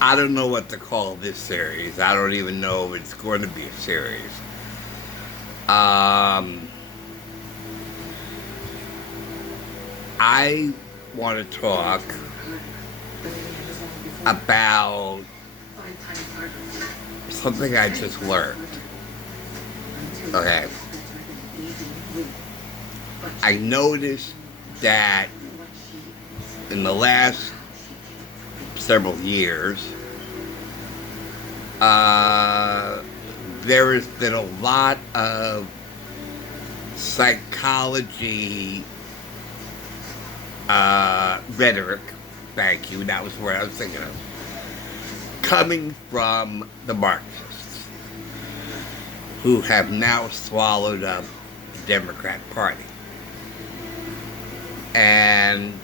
I don't know what to call this series. I don't even know if it's going to be a series. I want to talk about something I just learned. Okay. I noticed that in the last several years, there has been a lot of psychology rhetoric, thank you, that was what I was thinking of, coming from the Marxists, who have now swallowed up the Democrat Party. And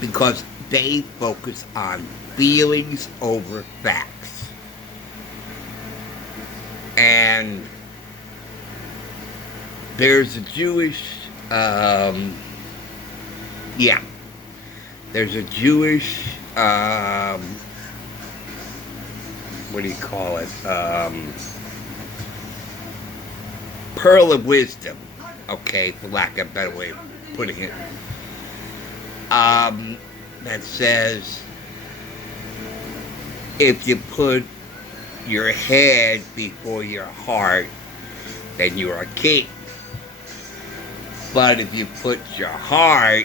because they focus on feelings over facts. And there's a Jewish, there's a Jewish, what do you call it, pearl of wisdom, okay, for lack of a better way of putting it, that says, if you put your head before your heart, then you are a king. But if you put your heart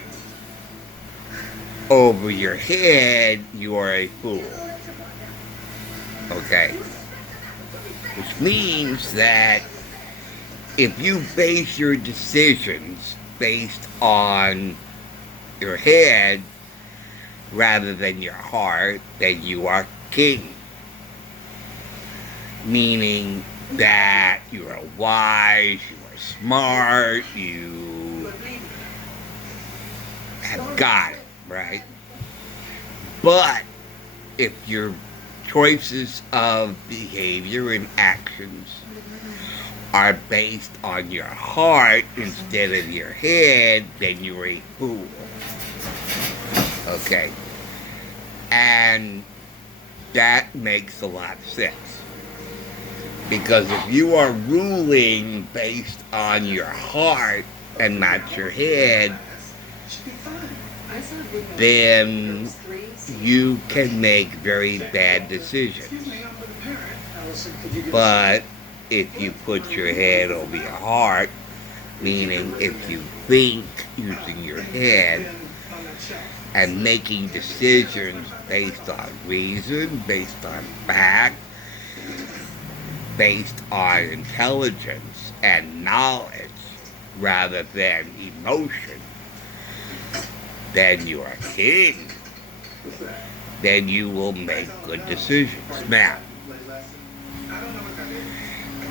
over your head, you are a fool. Okay? Which means that if you base your decisions based on your head rather than your heart, then you are king. Meaning that you are wise, you are smart, you have got it, right? But if your choices of behavior and actions are based on your heart instead of your head, then you're a fool. Okay. And that makes a lot of sense. Because if you are ruling based on your heart and not your head, then you can make very bad decisions. But if you put your head over your heart, meaning if you think using your head and making decisions based on reason, based on fact, based on intelligence and knowledge rather than emotion, then you are king. Then you will make good decisions. Now,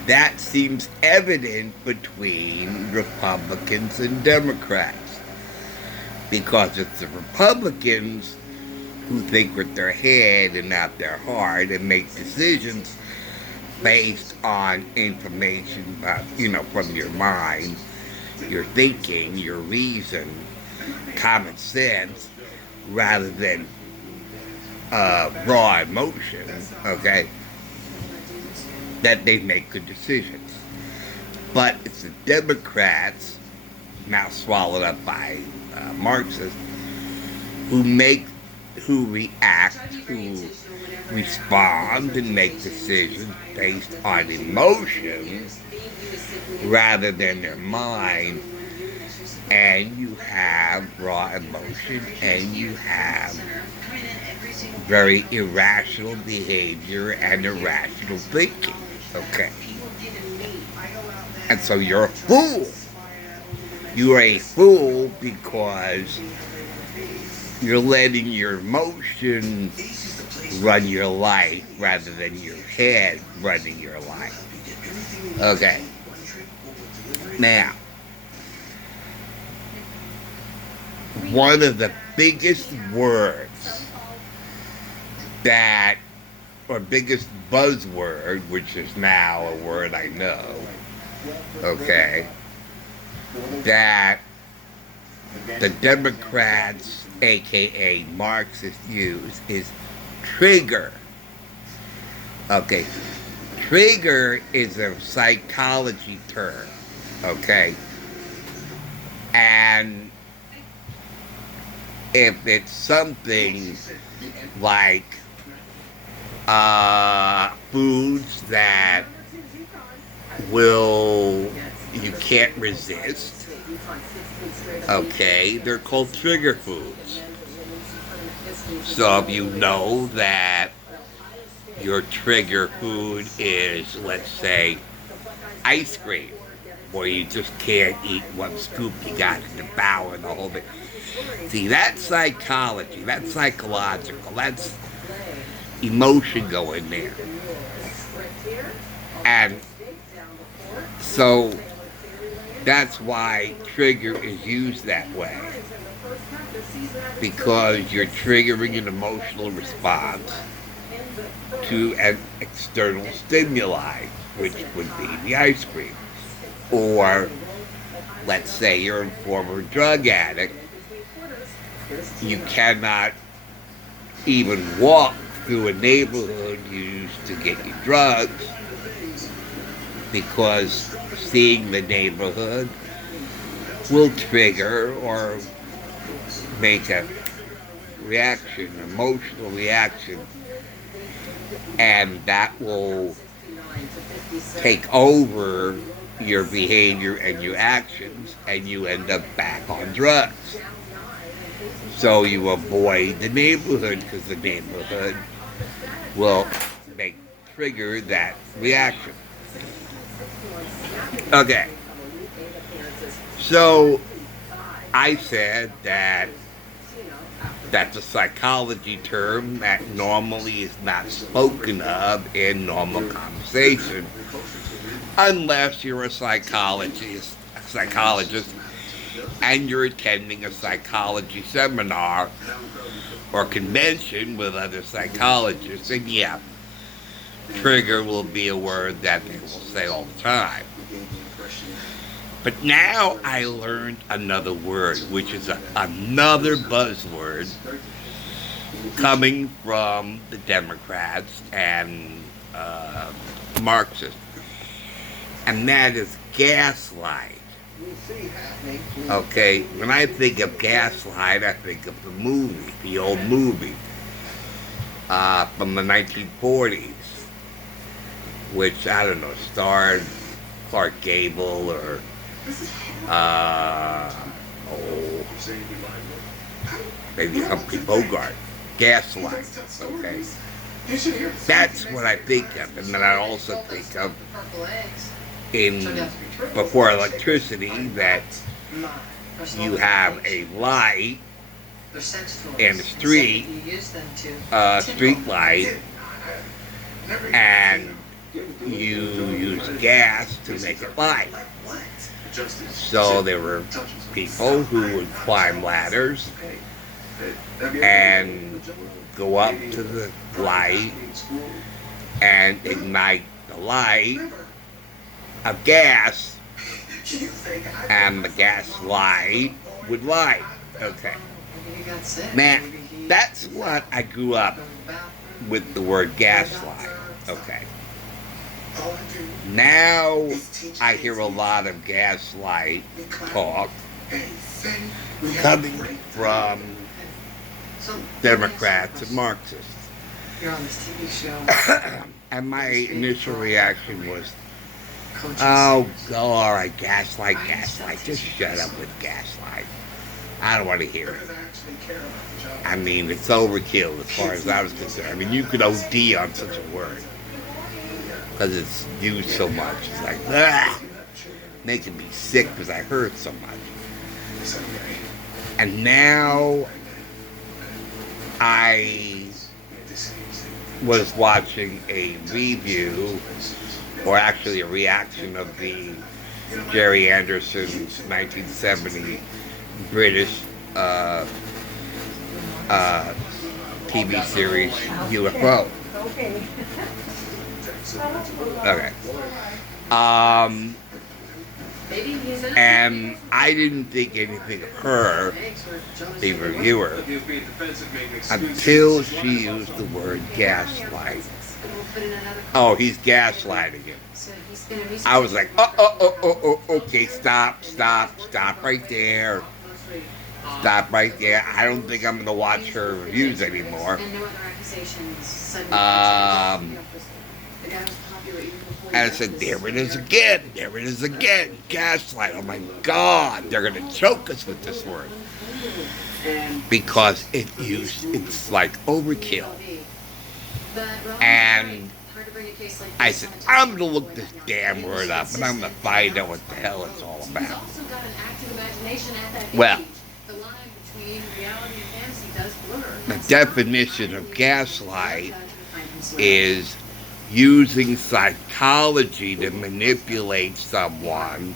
that seems evident between Republicans and Democrats, because it's the Republicans who think with their head and not their heart and make decisions based on information, from your mind, your thinking, your reason, common sense, rather than raw emotion, okay, that they make good decisions. But it's the Democrats, now swallowed up by Marxists, who react, who respond and make decisions based on emotions rather than their mind, and you have raw emotion and you have very irrational behavior and irrational thinking, okay? And so you're a fool. You are a fool because you're letting your emotions run your life rather than your head running your life. Okay. Now, one of the biggest words biggest buzzword, which is now a word I know, okay, that the Democrats, aka Marxists, use is trigger. Okay, trigger is a psychology term, okay? And if it's something like foods that you can't resist, okay, they're called trigger foods. So if you know that your trigger food is, let's say, ice cream, where you just can't eat one scoop, you got to devour the whole thing. See, that's psychology, that's psychological, that's emotion going there. And so that's why trigger is used that way, because you're triggering an emotional response to an external stimuli, which would be the ice cream. Or let's say you're a former drug addict, you cannot even walk through a neighborhood you used to get your drugs, because seeing the neighborhood will trigger or make a reaction, emotional reaction, and that will take over your behavior and your actions, and you end up back on drugs. So you avoid the neighborhood, because the neighborhood will trigger that reaction. Okay. So I said that that's a psychology term that normally is not spoken of in normal conversation, unless you're a psychologist, and you're attending a psychology seminar or convention with other psychologists, and yeah, trigger will be a word that they will say all the time. But now I learned another word, which is another buzzword coming from the Democrats and Marxists, and that is gaslight. Okay, when I think of gaslight, I think of the movie, the old movie from the 1940s, which, I don't know, starred Clark Gable or maybe Humphrey Bogart. Gaslight, okay? That's what I think of. And then I also think of, before electricity, that you have a light in the street, street light, and you use gas to make it light. So there were people who would climb ladders and go up to the light and ignite the light of gas, and the gas light would light. Okay. Now, that's what I grew up with, the word gaslight. Okay. Now I hear a lot of gaslight talk coming from Democrats and Marxists. You're on this TV show. And my initial reaction was, oh, all right, gaslight. Just shut up with gaslight. I don't want to hear it. I mean, it's overkill as far as I was concerned. I mean, you could OD on such a word, because it's used so much. It's like, making me sick because I heard so much. And now I was watching a review, or actually a reaction, of the Jerry Anderson's 1970 British TV series UFO. Okay. And I didn't think anything of her, the reviewer, until she used the word gaslight. Oh, he's gaslighting him. I was like, okay, stop right there. Stop right there. I don't think I'm going to watch her reviews anymore. And I said, there it is again, gaslight. Oh my God, they're going to choke us with this word. Because it's like overkill. And I said, I'm going to look this damn word up and I'm going to find out what the hell it's all about. Well, the definition of gaslight is using psychology to manipulate someone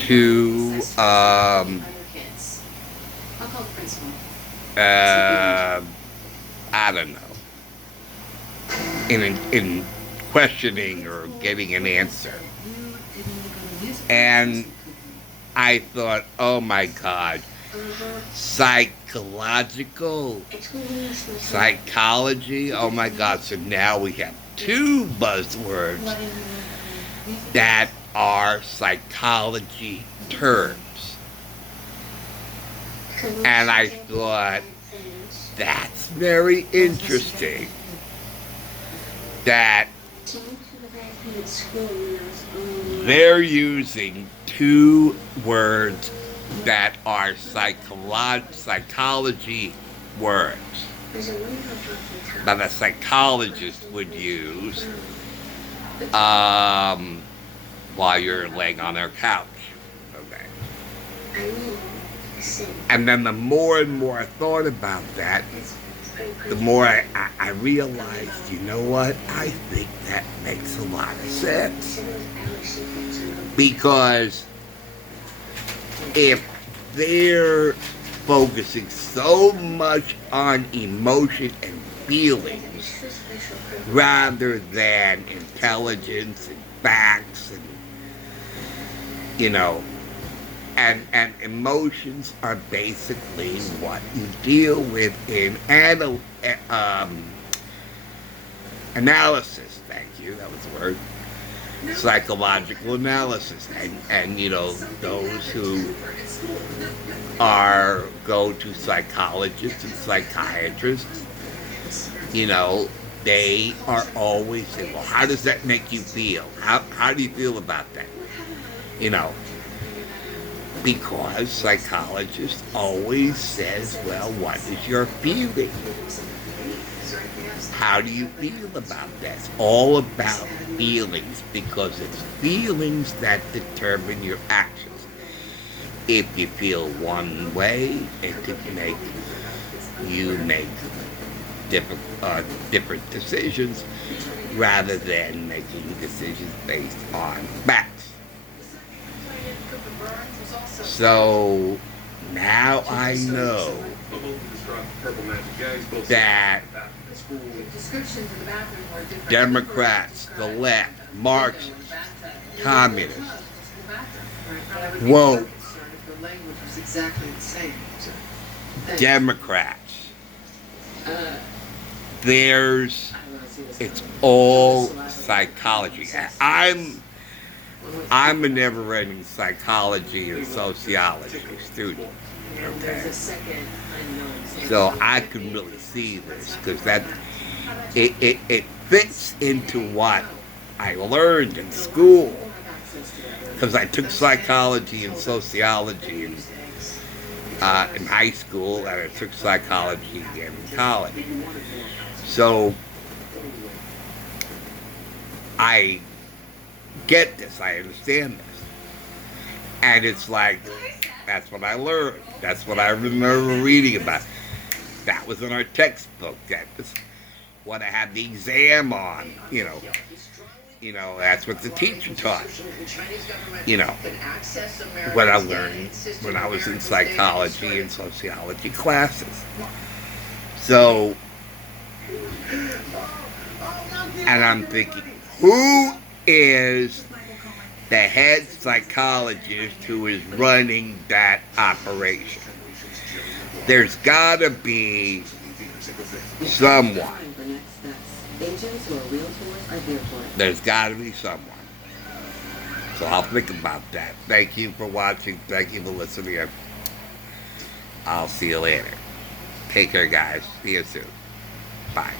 to, I don't know, in questioning or getting an answer. And I thought, oh my God, psychology, oh my God, so now we have two buzzwords that are psychology terms. And I thought, that's very interesting that they're using two words that are psychology words that a psychologist would use while you're laying on their couch. Okay. And then the more and more I thought about that, the more I realized, you know what? I think that makes a lot of sense. Because if they're focusing so much on emotion and feelings rather than intelligence and facts and, you know, and emotions are basically what you deal with in analysis. Thank you, that was the word. Psychological analysis, and you know, those who go to psychologists and psychiatrists, you know, they are always saying, well, how does that make you feel? How do you feel about that? You know, because psychologist always says, well, what is your feeling? How do you feel about that? It's all about feelings, because it's feelings that determine your actions. If you feel one way, it could make you make different decisions rather than making decisions based on facts. So now I know that Democrats, the left, Marxists, communists, woke, Democrats, it's all psychology. I'm a never-ending psychology and sociology student, okay? So I can really see this, because it fits into what I learned in school, because I took psychology and sociology in high school, and I took psychology again in college. So I get this, I understand this. And it's like, that's what I learned. That's what I remember reading about. That was in our textbook. That was what I had the exam on, you know. You know, that's what the teacher taught. You know, what I learned when I was in psychology and sociology classes. So, and I'm thinking, who is the head psychologist who is running that operation. There's got to be someone. There's got to be someone. So I'll think about that. Thank you for watching. Thank you for listening. I'll see you later. Take care, guys. See you soon. Bye.